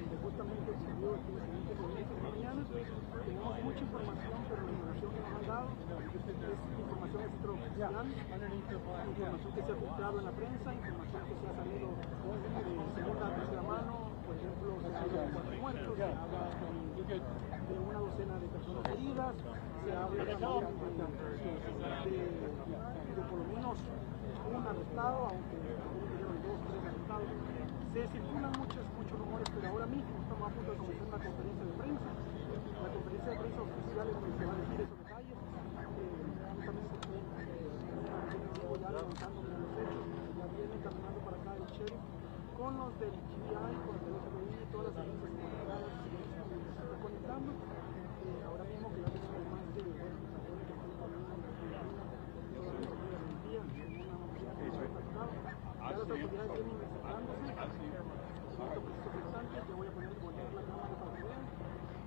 donde justamente se dio aquí en esta mañana. Tenemos mucha información, pero la información que nos han dado es información extraoficial, información que se ha filtrado en la prensa, información que se ha salido de segunda a tercera mano. Por ejemplo, se habla de 4 muertos, se habla de una docena de personas heridas, se habla también de por lo menos un arrestado, aunque dijeron 2 o 3 arrestados. Se circulan muchos rumores, pero ahora mismo estamos a punto de comenzar una conferencia de prensa. La conferencia de prensa oficial es donde se va a decir esos detalles. Justamente ya levantándome a los hechos, ya viene caminando para acá el sheriff con los del GBI, con los del FBI y todas las agencias involucradas se están conectando. Ahora mismo que ya tenemos más de ya las autoridades vienen acercándose. Yo voy a poner la cámara para que vean.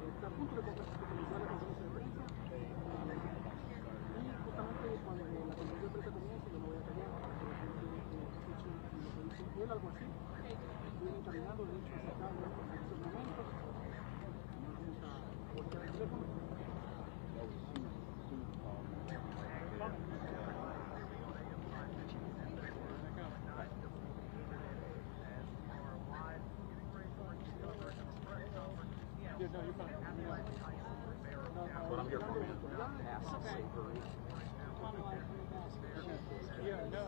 Está a punto de comenzar la conferencia de prensa. Y justamente cuando la conferencia de prensa comience, yo no voy a callar. Él, algo así. Vienen caminando, de hecho, hacia acá en estos momentos. Vamos a voltear el teléfono. No, you're fine. But I'm here for you. Okay. Yeah, no.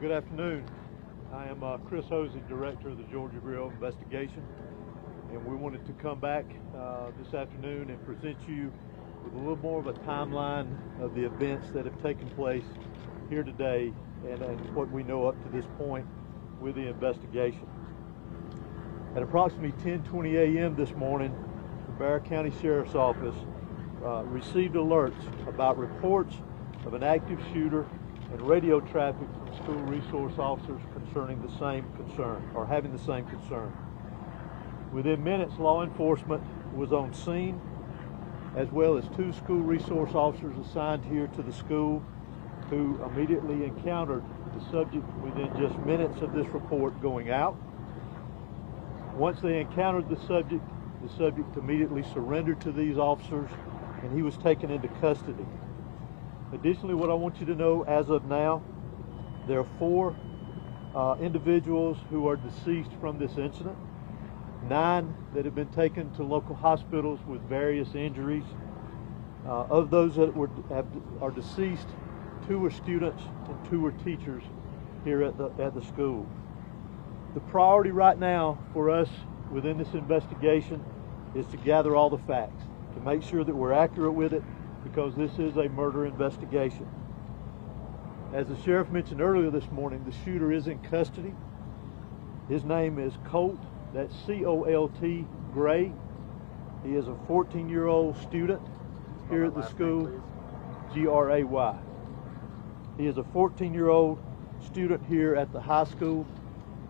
Good afternoon. I am Chris Hosey, Director of the Georgia Bureau of Investigation, and we wanted to come back this afternoon and present you with a little more of a timeline of the events that have taken place here today and what we know up to this point with the investigation. At approximately 10:20 a.m. this morning, the Barrow County Sheriff's Office received alerts about reports of an active shooter and radio traffic from school resource officers concerning the same concern, or having the same concern. Within minutes, law enforcement was on scene, as well as 2 school resource officers assigned here to the school who immediately encountered the subject within just minutes of this report going out. Once they encountered the subject immediately surrendered to these officers and he was taken into custody. Additionally, what I want you to know as of now, there are 4 individuals who are deceased from this incident, 9 that have been taken to local hospitals with various injuries. Of those that are deceased, 2 are students and 2 are teachers here at the school. The priority right now for us within this investigation is to gather all the facts, to make sure that we're accurate with it, because this is a murder investigation. As the sheriff mentioned earlier this morning, the shooter is in custody. His name is Colt, that's C-O-L-T, Gray. He is a 14-year-old student here at the school, G-R-A-Y. He is a 14-year-old student here at the high school.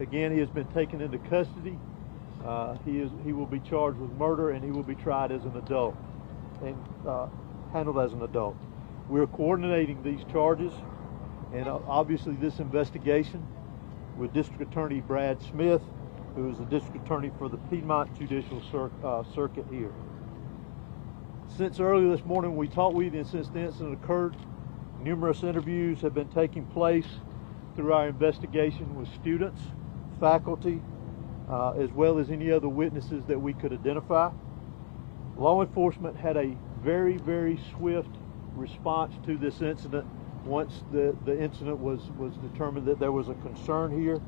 Again, he has been taken into custody. He will be charged with murder, and he will be tried as an adult and handled as an adult. We're coordinating these charges and obviously this investigation with District Attorney Brad Smith, who is the District Attorney for the Piedmont Judicial Circuit here. Since early this morning we talked with you, and since the incident occurred, numerous interviews have been taking place through our investigation with students, faculty, as well as any other witnesses that we could identify. Law enforcement had a very, very swift response to this incident once the incident was determined that there was a concern here.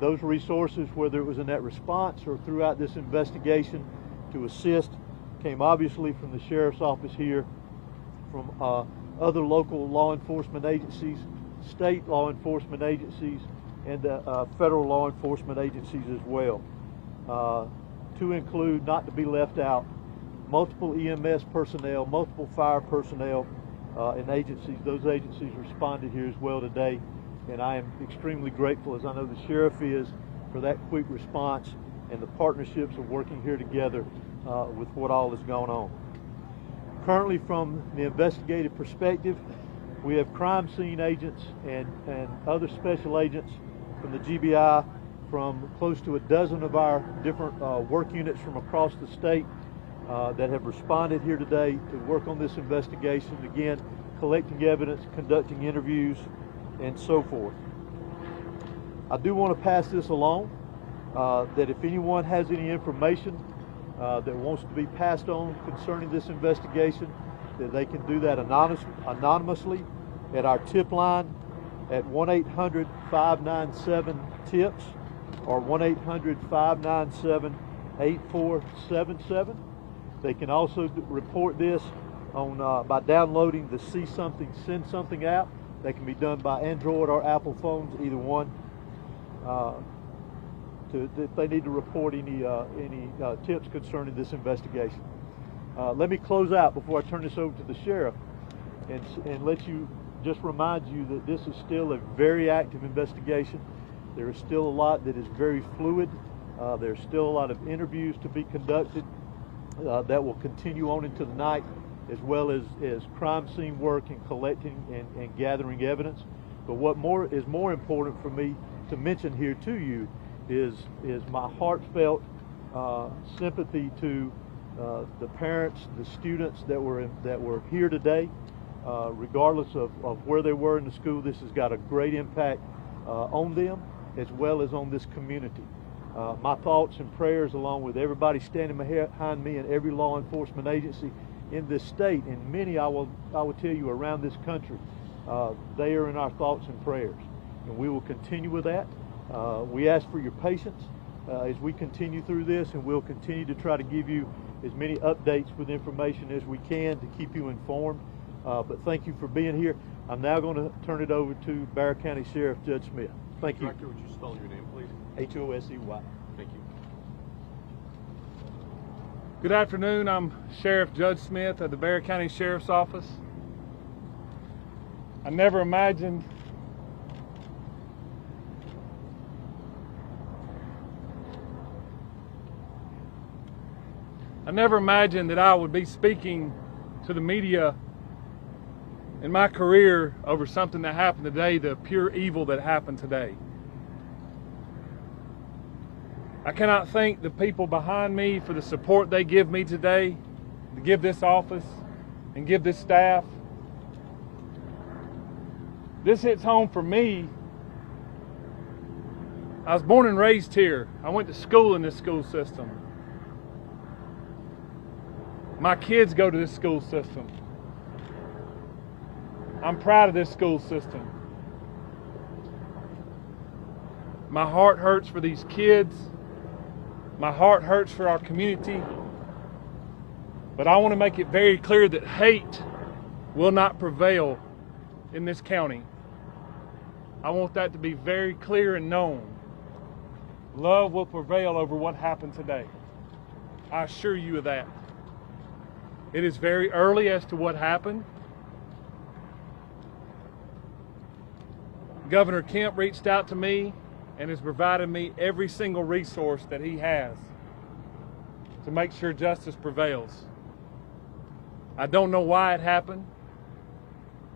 Those resources, whether it was in that response or throughout this investigation to assist, came obviously from the Sheriff's Office here, from other local law enforcement agencies, state law enforcement agencies, and federal law enforcement agencies as well. To include, not to be left out, multiple EMS personnel, multiple fire personnel, and agencies. Those agencies responded here as well today, and I am extremely grateful, as I know the sheriff is, for that quick response and the partnerships of working here together with what all has gone on. Currently, from the investigative perspective, we have crime scene agents and other special agents from the GBI, from close to a dozen of our different work units from across the state that have responded here today to work on this investigation, again, collecting evidence, conducting interviews, and so forth. I do want to pass this along, that if anyone has any information that wants to be passed on concerning this investigation, that they can do that anonymously at our tip line at 1-800-597-TIPS or 1-800-597-8477. They can also report this on by downloading the See Something, Send Something app. That can be done by Android or Apple phones, either one. If they need to report any tips concerning this investigation. Let me close out before I turn this over to the sheriff, and let you just remind you that this is still a very active investigation. There is still a lot that is very fluid. There's still a lot of interviews to be conducted that will continue on into the night, as well as crime scene work and collecting and gathering evidence. But what is more important for me to mention here to you is my heartfelt sympathy to the parents, the students that were here today. Regardless of where they were in the school, this has got a great impact on them as well as on this community. My thoughts and prayers, along with everybody standing behind me and every law enforcement agency in this state, and many I will tell you around this country, they are in our thoughts and prayers, and we will continue with that. We ask for your patience as we continue through this, and we'll continue to try to give you as many updates with information as we can to keep you informed. But thank you for being here. I'm now going to turn it over to Barrow County Sheriff Judge Smith. Thank you. Director, would you spell your name, please? H-O-S-E-Y. Thank you. Good afternoon. I'm Sheriff Judge Smith of the Barrow County Sheriff's Office. I never imagined that I would be speaking to the media in my career over something that happened today, the pure evil that happened today. I cannot thank the people behind me for the support they give me today, to give this office and give this staff. This hits home for me. I was born and raised here. I went to school in this school system. My kids go to this school system. I'm proud of this school system. My heart hurts for these kids. My heart hurts for our community. But I want to make it very clear that hate will not prevail in this county. I want that to be very clear and known. Love will prevail over what happened today. I assure you of that. It is very early as to what happened. Governor Kemp reached out to me and has provided me every single resource that he has to make sure justice prevails. I don't know why it happened.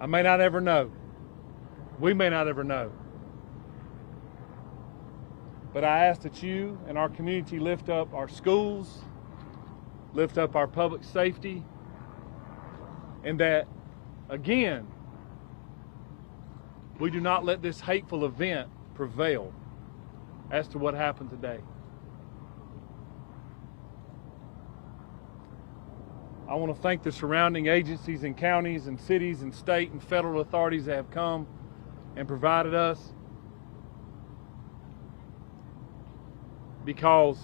I may not ever know. We may not ever know. But I ask that you and our community lift up our schools, lift up our public safety, and that, again, we do not let this hateful event prevail as to what happened today. I want to thank the surrounding agencies and counties and cities and state and federal authorities that have come and provided us, because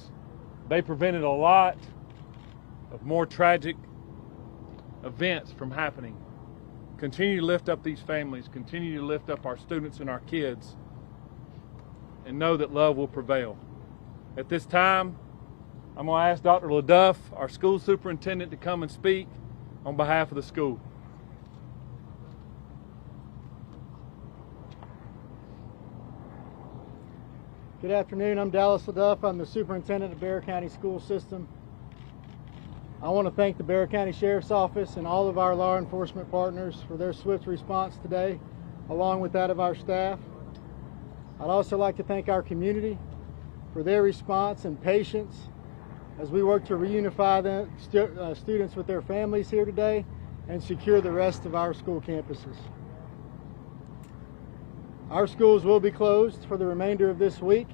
they prevented a lot of more tragic events from happening. Continue to lift up these families, continue to lift up our students and our kids, and know that love will prevail. At this time, I'm going to ask Dr. LaDuff, our school superintendent, to come and speak on behalf of the school. Good afternoon, I'm Dallas LaDuff. I'm the superintendent of Barrow County School System. I want to thank the Barrow County Sheriff's Office and all of our law enforcement partners for their swift response today, along with that of our staff. I'd also like to thank our community for their response and patience as we work to reunify the students with their families here today and secure the rest of our school campuses. Our schools will be closed for the remainder of this week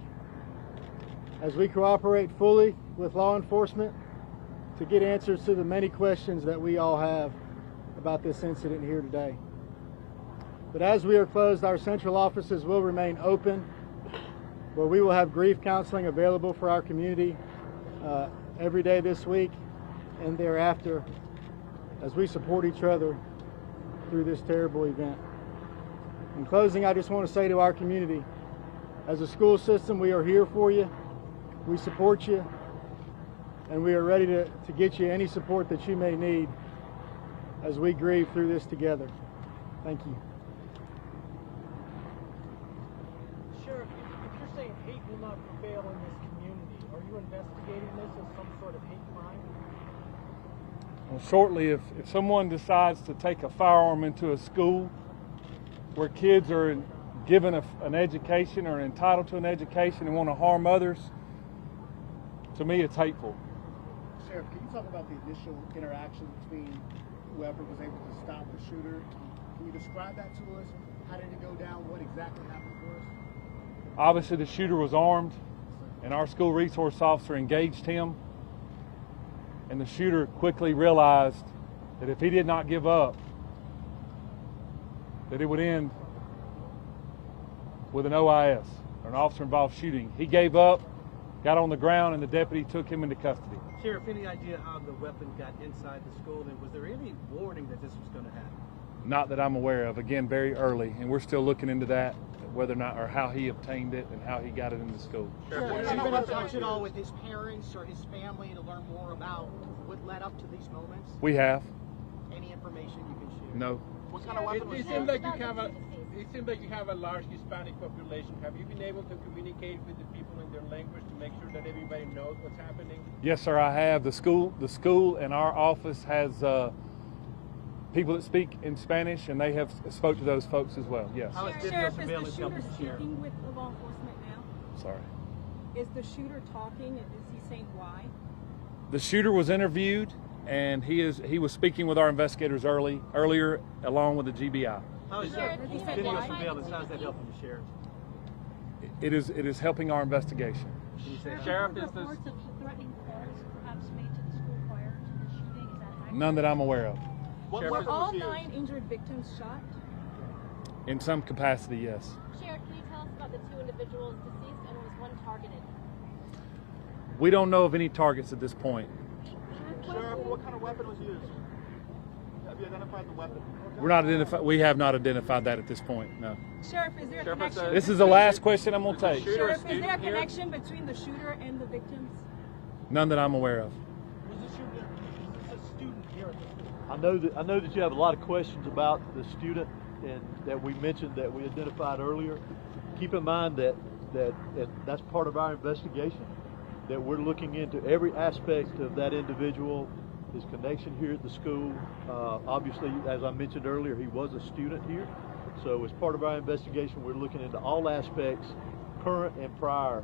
as we cooperate fully with law enforcement to get answers to the many questions that we all have about this incident here today. But as we are closed, our central offices will remain open, where we will have grief counseling available for our community every day this week and thereafter as we support each other through this terrible event. In closing, I just want to say to our community, as a school system, we are here for you, we support you, and we are ready to get you any support that you may need as we grieve through this together. Thank you. Sheriff, if you're saying hate will not prevail in this community, are you investigating this as some sort of hate crime? Well, shortly, if someone decides to take a firearm into a school where kids are given an education or entitled to an education and want to harm others, to me it's hateful. Sheriff, can you talk about the initial interaction between whoever was able to stop the shooter? Can you describe that to us? How did it go down? What exactly happened for us? Obviously, the shooter was armed, and our school resource officer engaged him. And the shooter quickly realized that if he did not give up, that it would end with an OIS, or an officer-involved shooting. He gave up, got on the ground, and the deputy took him into custody. Sheriff, any idea how the weapon got inside the school, and was there any warning that this was going to happen? Not that I'm aware of. Again, very early, and we're still looking into that, whether or not, or how he obtained it and how he got it into school. Sheriff, have you been in touch at all with his parents or his family to learn more about what led up to these moments? We have. Any information you can share? No. What kind of weapon was It seems like you have a large Hispanic population. Have you been able to communicate with the people in their language to make sure that everybody knows what's happening? Yes, sir, I have. The school and our office has people that speak in Spanish, and they have spoke to those folks as well. Yes. How is video Sheriff, is surveillance the helping shooter the sheriff? speaking with the law enforcement now? Sorry. Is the shooter talking? Is he saying why? The shooter was interviewed, and he was speaking with our investigators earlier, along with the GBI. How is Sheriff, that he said video why? surveillance? How is that helping the sheriff? It is helping our investigation. Can you say how? Sheriff, is Reports of threatening calls perhaps made to the school prior to the shooting, is that accurate? None that I'm aware of. What Were weapon all was used? 9 injured victims shot? In some capacity, yes. Sheriff, can you tell us about the 2 individuals deceased and was one targeted? We don't know of any targets at this point. Sheriff, what kind of weapon was used? Have you identified the weapon? We have not identified that at this point. No. Sheriff, is there a Sheriff, connection? This is the last question I'm gonna take. Sheriff, is there a connection between the shooter and the victims? None that I'm aware of. Was the shooter a student here at the school? I know that you have a lot of questions about the student. and that we mentioned, that we identified earlier, keep in mind that that's part of our investigation, that we're looking into every aspect of that individual, his connection here at the school. Obviously, as I mentioned earlier, he was a student here. So as part of our investigation, we're looking into all aspects, current and prior,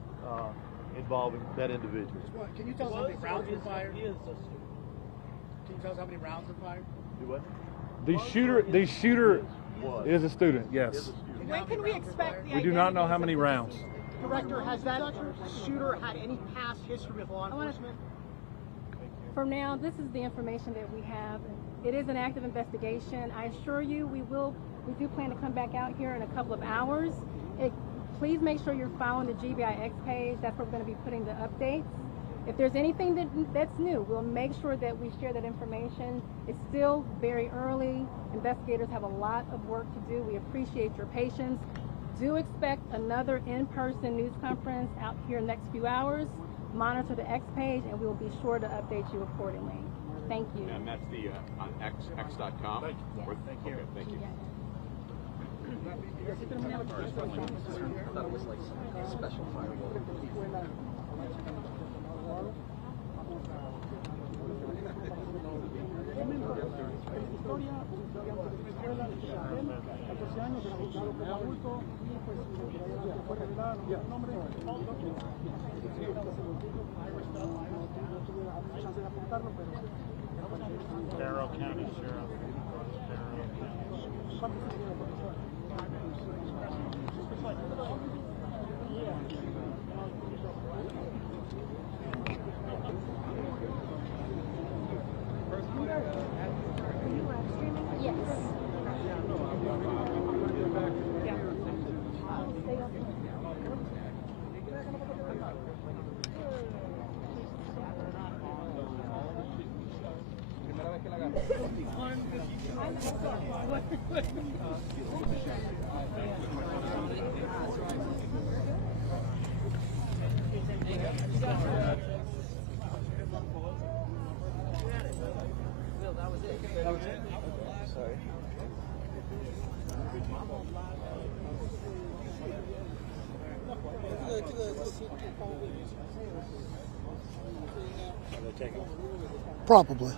involving that individual. Can you tell us how many rounds were fired? Can you tell us how many rounds were fired? Do what? The shooter is a student, yes. When can we expect the We do not know how many rounds. Director, has that shooter had any past history with law enforcement? For now, this is the information that we have. It is an active investigation. I assure you we do plan to come back out here in a couple of hours. Please make sure you're following the GBIX page. That's where we're going to be putting the updates. If there's anything that's new, we'll make sure that we share that information. It's still very early. Investigators have a lot of work to do. We appreciate your patience. Do expect another in-person news conference out here in the next few hours. Monitor the X page, and we will be sure to update you accordingly. Thank you. And that's the on x.com? Yes. Thank you. Okay, thank you. I thought it was like some special firewall. Barrow County Sheriff. Yes. Sorry. Probably.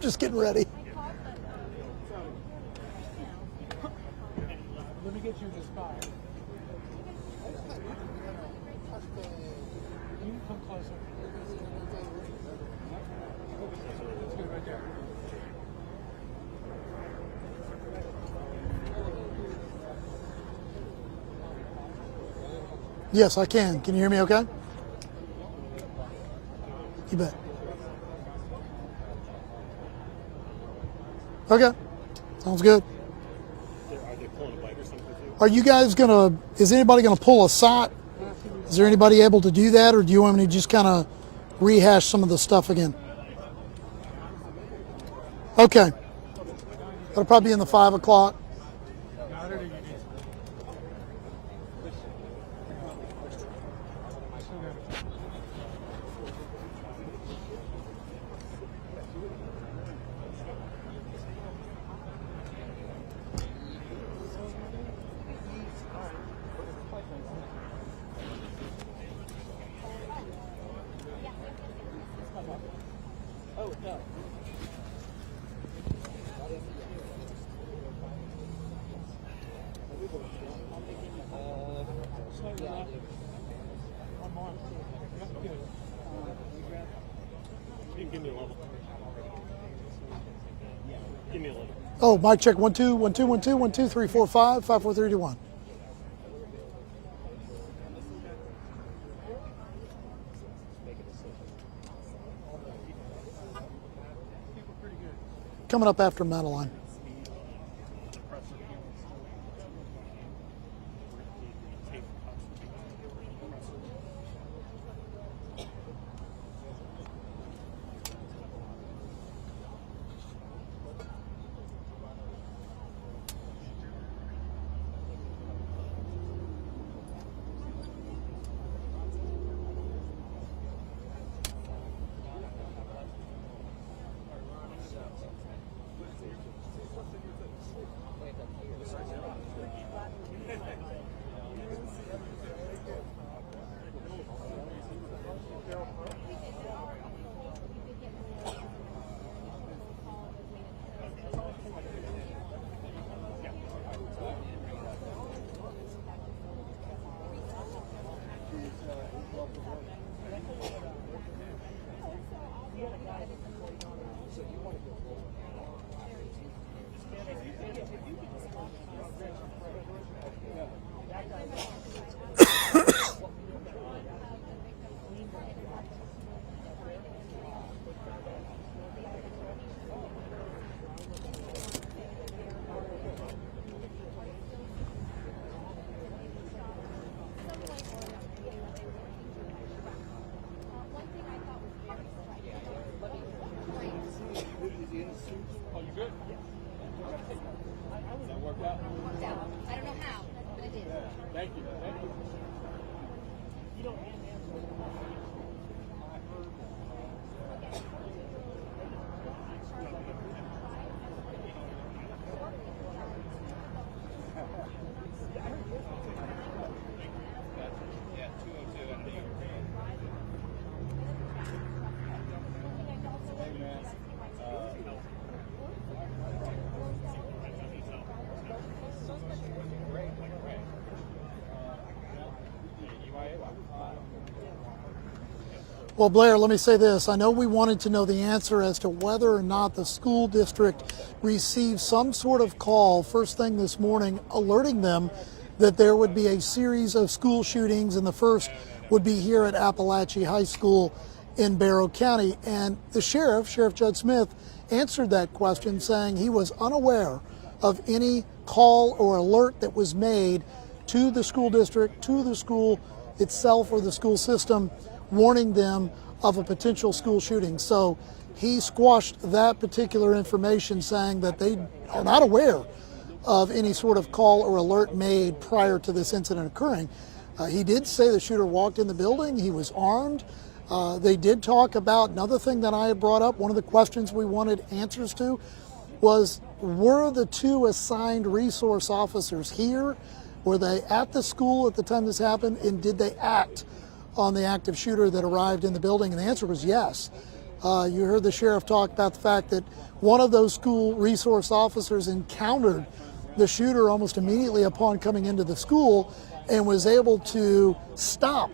Just getting ready. Let me get you this file. You can come closer. That's good right there. Yes, I can. Can you hear me okay? You bet. Okay. Sounds good. Are you guys is anybody gonna pull a SOT? Is there anybody able to do that, or do you want me to just kind of rehash some of the stuff again? Okay. That'll probably be in the 5 o'clock. Oh, mic check 1 2 1 2 1 2 1 2 3 4 5 5 4 3 2 1. Coming up after Madeline. Well, Blair, let me say this. I know we wanted to know the answer as to whether or not the school district received some sort of call first thing this morning alerting them that there would be a series of school shootings, and the first would be here at Apalachee High School in Barrow County. And the Sheriff Judd Smith, answered that question saying he was unaware of any call or alert that was made to the school district, to the school itself or the school system, warning them of a potential school shooting. So he squashed that particular information, saying that they are not aware of any sort of call or alert made prior to this incident occurring. He did say the shooter walked in the building, he was armed. They did talk about another thing that I had brought up. One of the questions we wanted answers to was, were the two assigned resource officers here? Were they at the school at the time this happened, and did they act on the active shooter that arrived in the building? And the answer was yes. You heard the sheriff talk about the fact that one of those school resource officers encountered the shooter almost immediately upon coming into the school and was able to stop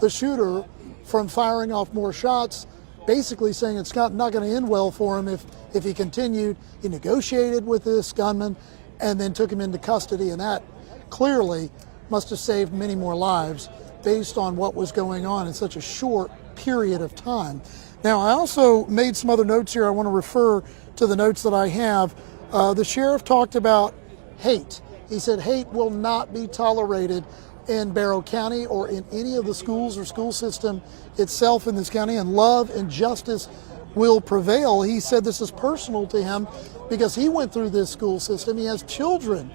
the shooter from firing off more shots, basically saying it's not going to end well for him if he continued. He negotiated with this gunman and then took him into custody, and that clearly must have saved many more lives based on what was going on in such a short period of time. Now, I also made some other notes here. I want to refer to the notes that I have. The sheriff talked about hate. He said hate will not be tolerated in Barrow County or in any of the schools or school system itself in this county, and love and justice will prevail. He said this is personal to him because he went through this school system. He has children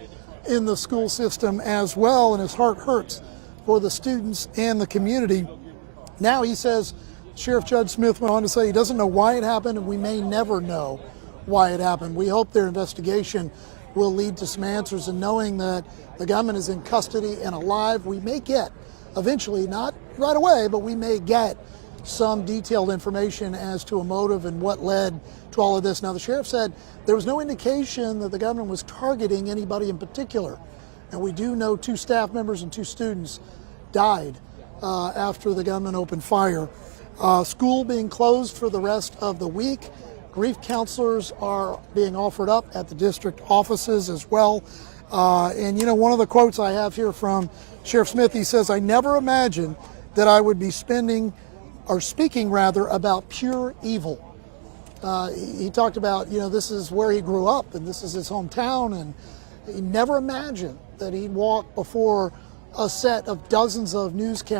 in the school system as well, and his heart hurts for the students and the community. Now he says, Sheriff Judd Smith went on to say he doesn't know why it happened, and we may never know why it happened. We hope their investigation will lead to some answers, and knowing that the gunman is in custody and alive, we may get eventually, not right away, but we may get some detailed information as to a motive and what led to all of this. Now, the sheriff said there was no indication that the gunman was targeting anybody in particular. And we do know 2 staff members and 2 students died after the gunman opened fire. School being closed for the rest of the week. Grief counselors are being offered up at the district offices as well. And you know, one of the quotes I have here from Sheriff Smith, he says, I never imagined that I would be speaking about pure evil. He talked about, you know, this is where he grew up and this is his hometown, and he never imagined that he'd walk before a set of dozens of news cameras